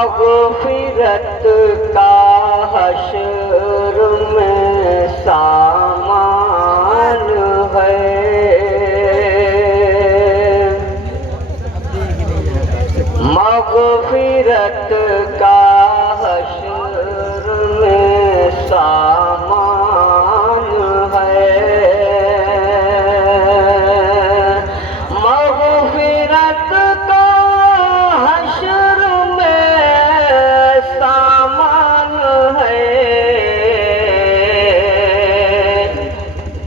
مغفرت کا حشر میں سامان ہے، مغفرت کا حشر میں سامان ہے، مغفرت کا حشر میں سامان ہے،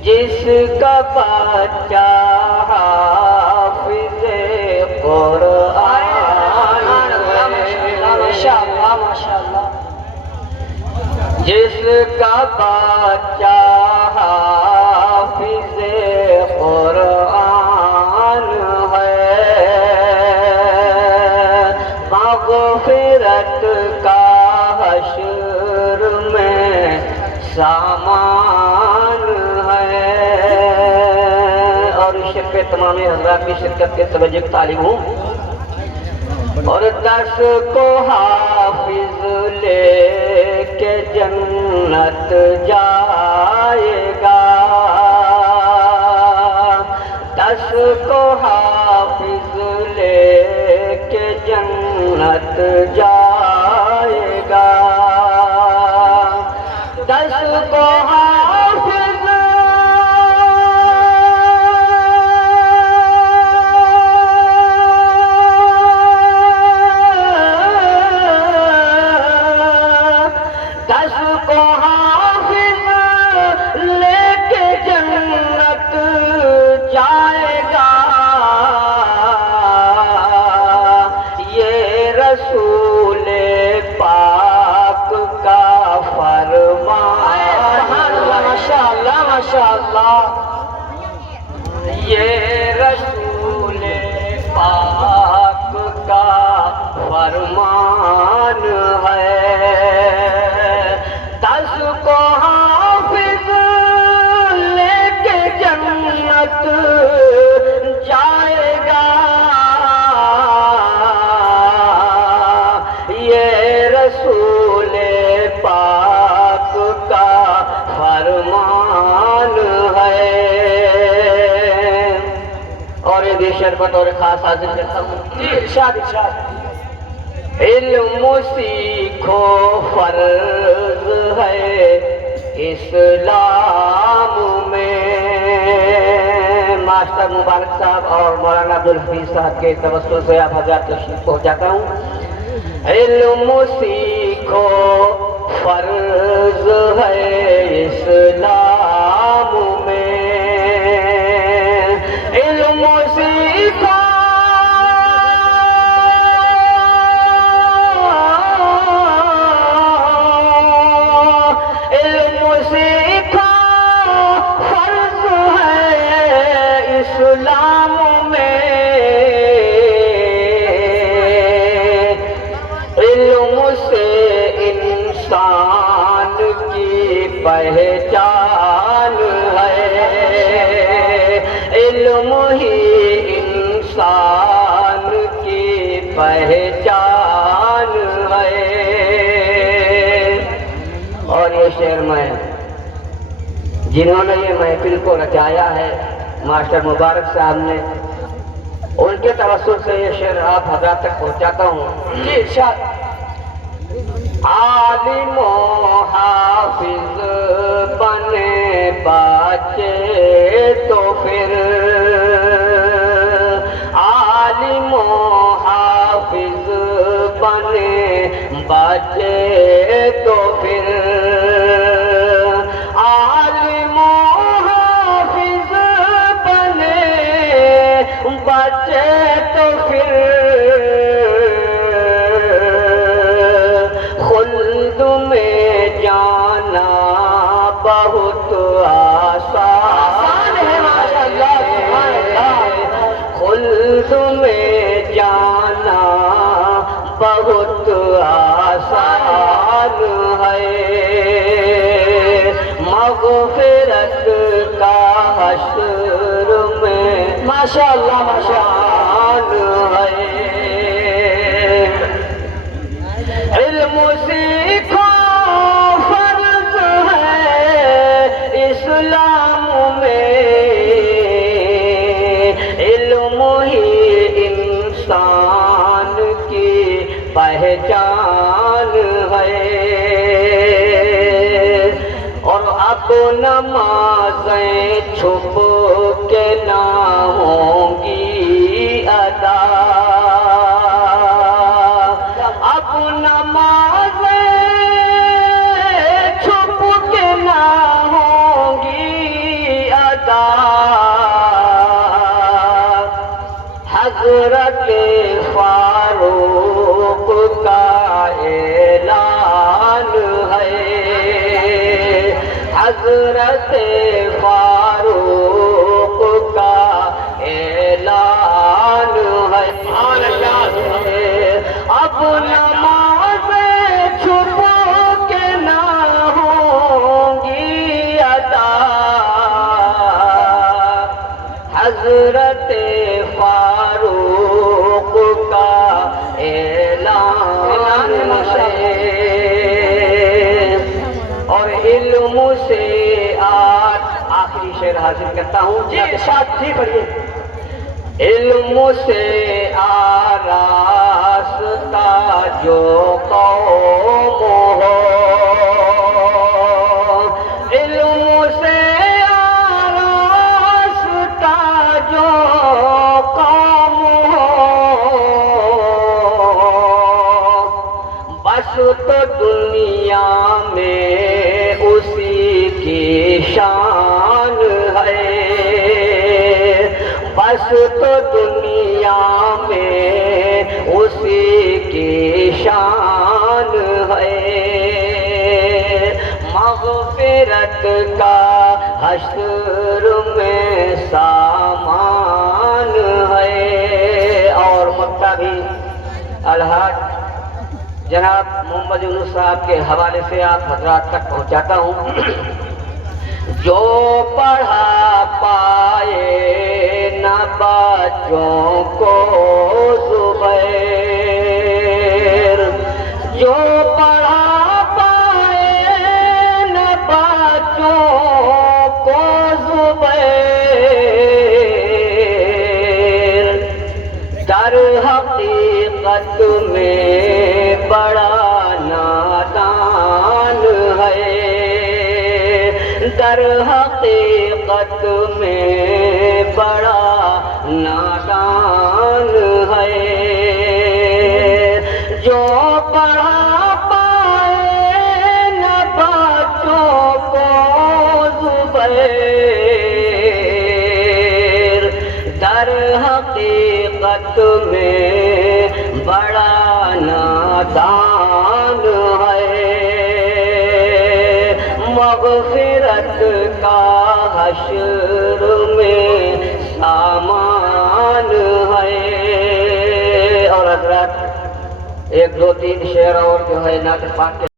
جس کا بچہ حافظ قرآن، جس کا بچہ حافظ قرآن ہے، مغفرت کا حشر میں سامان ہے۔ اور اس شعر پہ تمام حضرات کی شرکت کے توجہ کی طالب ہوں۔ اور 10 کو حافظ لے کے جنت جائے گا، 10 کو حافظ لے کے جنت جائے گا، 10 کو حافظ لے کے جنت جائے گا، یہ رسول پاک کا فرمان، ماشاءاللہ ماشاءاللہ، یہ رسول پاک کا فرمان ہے، 10 کو حافظ لے کے جنت جائے گا، یہ رسول پاک کا فرمان ہے۔ اور یہ شربت اور خاص حاضر کرتا ہوں، ارشاد ارشاد۔ علم سیکھو فرض ہے اسلام میں، ماسٹر مبارک صاحب اور مولانا عبدالحفیظ صاحب کے توسل سے آپ حضرات تشریف پہنچاتا ہوں۔ علم سیکھو فرض ہے اسلام میں، علم سیکھو اسلام میں، علم سے انسان کی پہچان ہے، علم ہی انسان کی پہچان ہے۔ اور یہ شعر میں جنہوں نے یہ محفل کو رچایا ہے ماسٹر مبارک صاحب نے، ان کے توسل سے یہ شعر آپ حضرات تک پہنچاتا ہوں۔ جی ارشاد۔ عالم و حافظ بنے بچے تو پھر، عالم و حافظ بنے بچے تو پھر، عالم و حافظ بنے بچے تو پھر، خلد میں جانا بہت آسان ہے، ماشاءاللہ سبحان اللہ، خلد میں جانا بہت آسان ہے، مغفرت کا حشر میں ماشاءاللہ ماشاءاللہ ہے۔ پہچان ہے اور اب نمازیں چھپ کے نہ ہوں گی ادا اب نمازیں چھپ کے نہ ہوں گی ادا حضرت فاروق کا اعلان ہے حضرت فاروق کا اعلان ہے اب نمازیں چھپ کے نہ ہوں گی ادا حضرت فاروق کا اعلان ہے اور علم سے آخری شعر حاصل کرتا ہوں جی ارشاد جی پڑھیے علم سے آراستہ جو قوم ہو علم سے آراستہ جو قوم ہو بس تو دنیا میں اسی کی شان ہے بس تو دنیا میں اسی کی شان ہے مغفرت کا حشر میں سامان ہے اور مکہ بھی الحاج جناب محمد یونس صاحب کے حوالے سے آپ حضرات تک پہنچاتا ہوں جو پڑھا پائے نہ بچوں کو زبیر جو پڑھا پائے نہ بچوں کو زبیر در حقیقت میں بڑا نادان ہے در حقیقت میں بڑا نادان ہے جو پڑھا پائے نہ بچوں کو زبیر در حقیقت میں بڑا نادان ہے مغفرت کا حشر میں سامان ہے اور حضرات ایک دو تین شعر اور جو ہے نعت پاک کے